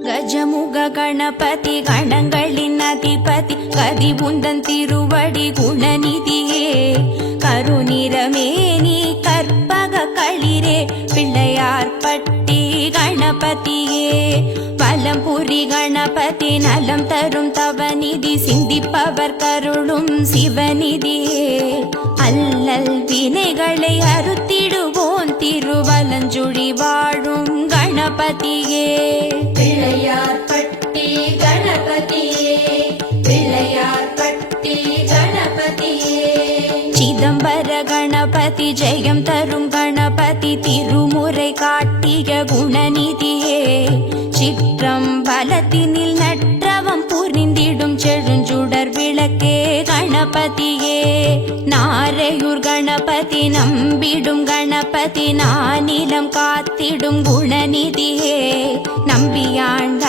கஜமுக கணபதி கணங்களின் அதிபதி கதி உந்தன் திருவடி குணநிதியே கருநிறமேனி கற்பக களிரே பிள்ளையார் பட்டி கணபதியே வலம்புரி கணபதி நலம் தரும் தவநிதி சிந்திப்பவர் கருளும் சிவநிதியே அல்லல் வினைகளை அறுத்திடுவோன் திருவலஞ்சுழி வாழும் கணபதியே பிள்ளையார் பட்டி கணபதியே பிள்ளையார் பட்டி கணபதியே சிதம்பர கணபதி ஜெயம் தரும் கணபதி திருமுறை காட்டிய குணநிதியே சிற்றம்பலத்தினில் நற்றவம் புரிந்திடும் செழுஞ்சுடர் விளக்கே கணபதியே நாரையூர் கணபதி நம்பிடும் கணபதி நானிலம் காத்திடும் குணநிதியே நம்பியாண்ட